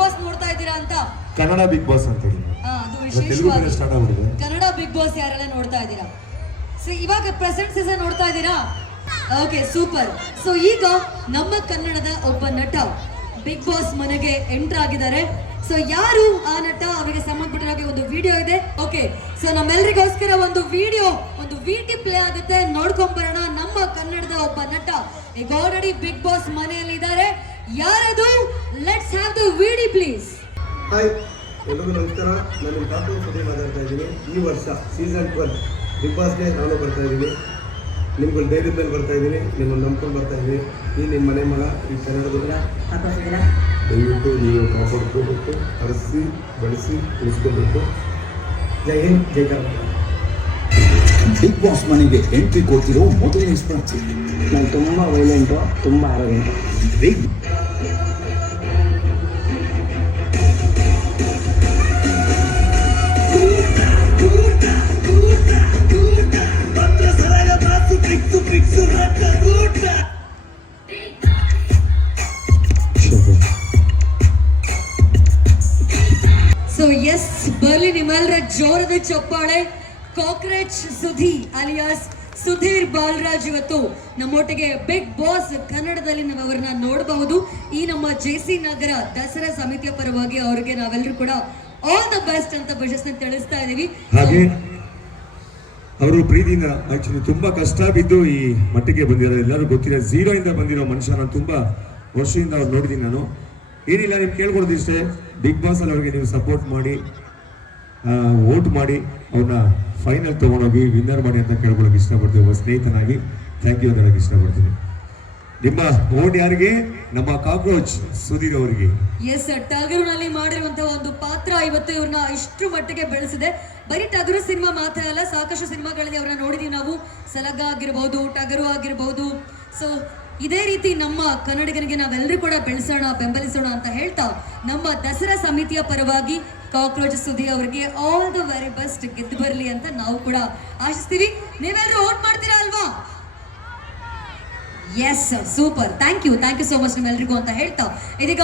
Boss ನೋಡ್ತಾ ಇದ್ದೀರಾ ಅಂತ. ಕನ್ನಡ ಬಿಗ್ ಬಾಸ್ ಅಂತ ಹೇಳಿ ಅದು ವಿಶೇಷವಾಗಿ ಸ್ಟಾರ್ಟ್ ಆಗ್ಬಿಟ್ಟಿದೆ. ಕನ್ನಡ ಬಿಗ್ ಬಾಸ್ ಯಾರೆಲ್ಲ ನೋಡ್ತಾ ಇದ್ದೀರಾ? ಸೊ ಇವಾಗ ಪ್ರೆಸೆಂಟ್ ಸೀಸನ್ ನೋಡ್ತಾ ಇದ್ದೀರಾ? Okay, super. ಸೊ ಈಗ ನಮ್ಮ ಕನ್ನಡದ ಒಬ್ಬ ನಟ ಬಿಗ್ ಬಾಸ್ ಮನೆಗೆ ಎಂಟರ್ ಆಗಿದ್ದಾರೆ. ಸೊ ಯಾರು ಆ ನಟ, ಅವರಿಗೆ ಸಂಬಂಧಪಟ್ಟ ಒಂದು ವಿಡಿಯೋ ಇದೆ. ಓಕೆ, ಸೊ ನಮ್ಮೆಲ್ಲರಿಗೋಸ್ಕರ ಒಂದು ವಿಡಿಯೋ, ಒಂದು ವಿಟಿ ಪ್ಲೇ ಆಗುತ್ತೆ, ನೋಡ್ಕೊಂಬರೋಣ. ನಮ್ಮ ಕನ್ನಡದ ಒಬ್ಬ ನಟ ಈಗ ಆಲ್ರೆಡಿ ಬಿಗ್ ಬಾಸ್ ಮನೆಯಲ್ಲಿ ಇದ್ದಾರೆ. ಯಾರದು? Let's have the VD please. Hi, ಎಲ್ಲರಿಗೂ ನಮಸ್ಕಾರ. ನಾನು ಡಾಕ್ಟರ್ ಸುಧೀರ್ ಮಾತಾಡ್ತಾ ಇದ್ದೀನಿ. ಈ ವರ್ಷ ಸೀಸನ್ 12 ಬಿಗ್ ಬಾಸ್ಗೆ ನಾನು ಬರ್ತಾ ಇದ್ದೀನಿ. ನಿಮ್ಗೊಂದು ಧೈರ್ಯದ ಮೇಲೆ ಬರ್ತಾ ಇದ್ದೀನಿ, ನಿಮ್ಮನ್ನು ನಂಬ್ಕೊಂಡು ಬರ್ತಾ ಇದ್ದೀನಿ. ಈ ನಿಮ್ಮ ಮನೆ ಮಗ ಈ ಕನ್ನಡದ ದಯವಿಟ್ಟು ನೀವು ಕಾಪಾಡ್ಕೋಬೇಕು, ಹರಿಸಿ ಬೆಳೆಸಿ ಉಳಿಸ್ಕೋಬೇಕು. ಜೈ ಹಿಂದ್, ಜೈ ಕರ್ನಾಟಕ. ಬಿಗ್ ಬಾಸ್ ಮನೆಗೆ ಎಂಟ್ರಿ ಕೊಡ್ತಿರೋ ಮೊದಲನೇ ಸ್ಪರ್ಧೆ. ನಾನು ತುಂಬ ವೈಲೆಂಟು, ತುಂಬ ಆರೋಗ್ಯ. ಬಿಗ್ ಸೊ ಎಸ್, ಬರ್ಲಿ ನಿಮ್ಮೆಲ್ಲರ ಜೋರದ ಚಪ್ಪಾಳೆ. ಕಾಕ್ರೋಚ್ ಸುಧಿ ಅಲಿಯಾಸ್ ಸುಧೀರ್ ಬಾಲರಾಜ್ ಇವತ್ತು ನಮ್ಮೊಟ್ಟಿಗೆ ಬಿಗ್ ಬಾಸ್ ಕನ್ನಡದಲ್ಲಿ ನಾವು ಅವರನ್ನ ನೋಡಬಹುದು. ಈ ನಮ್ಮ ಜೆಸಿ ನಗರ ದಸರಾ ಸಮಿತಿಯ ಪರವಾಗಿ ಅವರಿಗೆ ನಾವೆಲ್ಲರೂ ಕೂಡ ಆಲ್ ದ ಬೆಸ್ಟ್ ಅಂತ ವಿಶಸ್ನ ತಿಳಿಸ್ತಾ ಇದೀವಿ. ಹಾಗೆ ಅವರು ಪ್ರೀತಿಯಿಂದ ಆಕ್ಚುಲಿ ತುಂಬಾ ಕಷ್ಟ ಬಿದ್ದು ಈ ಮಟ್ಟಿಗೆ ಬಂದಿರೋ ಎಲ್ಲರೂ ಗೊತ್ತಿರೋ, 0 ಇಂದ ಬಂದಿರೋ ಮನುಷ್ಯ. ನಾನು ತುಂಬಾ ವರ್ಷದಿಂದ ಅವ್ರು ನೋಡಿದ್ದೀನಿ. ನಾನು ಏನಿಲ್ಲ, ನಿಮ್ಗೆ ಕೇಳ್ಕೊಡೋದು ಇಷ್ಟೇ, ಬಿಗ್ ಬಾಸ್ ಅಲ್ಲಿ ಅವ್ರಿಗೆ ನೀವು ಸಪೋರ್ಟ್ ಮಾಡಿ, ವೋಟ್ ಮಾಡಿ, ಅವ್ರನ್ನ ಫೈನಲ್ ತಗೊಂಡೋಗಿ ವಿನ್ನರ್ ಮಾಡಿ ಅಂತ ಕೇಳ್ಕೊಳಕ್ಕೆ ಇಷ್ಟಪಡ್ತೀವಿ. ಒಬ್ಬ ಸ್ನೇಹಿತನಾಗಿ ಥ್ಯಾಂಕ್ ಯು ಅಂತ ಹೇಳಕ್ಕೆ ಇಷ್ಟಪಡ್ತೀನಿ. ನಿಮ್ಮ ವೋಟ್ ಯಾರಿಗೆ? ನಮ್ಮ ಕಾಕ್ರೋಚ್ ಸುಧೀರ್ ಅವರಿಗೆ. ಎಸ್, ಟಗರುನಲ್ಲಿ ಮಾಡಿರುವಂತಹ ಒಂದು ಪಾತ್ರ ಇವತ್ತು ಇವ್ರನ್ನ ಇಷ್ಟು ಮಟ್ಟಿಗೆ ಬೆಳೆಸಿದೆ. ಬರೀ ಟಗರು ಸಿನಿಮಾ ಮಾತ್ರ ಅಲ್ಲ, ಸಾಕಷ್ಟು ಸಿನಿಮಾಗಳಲ್ಲಿ ಅವ್ರನ್ನ ನೋಡಿದೀವಿ ನಾವು. ಸಲಗ ಆಗಿರ್ಬಹುದು, ಟಗರು ಆಗಿರ್ಬಹುದು. ಸೊ ಇದೇ ರೀತಿ ನಮ್ಮ ಕನ್ನಡಿಗರಿಗೆ ನಾವೆಲ್ಲರೂ ಕೂಡ ಬೆಳೆಸೋಣ, ಬೆಂಬಲಿಸೋಣ ಅಂತ ಹೇಳ್ತಾ ನಮ್ಮ ದಸರಾ ಸಮಿತಿಯ ಪರವಾಗಿ ಕಾಕ್ರೋಚ್ ಸುಧಿ ಅವರಿಗೆ ಆಲ್ ದ ವೆರಿ ಬೆಸ್ಟ್, ಗೆದ್ದು ಬರಲಿ ಅಂತ ನಾವು ಕೂಡ ಆಶಿಸ್ತೀವಿ. ನೀವೆಲ್ಲರೂ ವೋಟ್ ಮಾಡ್ತೀರಾ ಅಲ್ವಾ? Yes, super. Thank you so much ನಿಮ್ಮೆಲ್ಲರಿಗೂ ಅಂತ ಹೇಳ್ತಾ ಇದೀಗ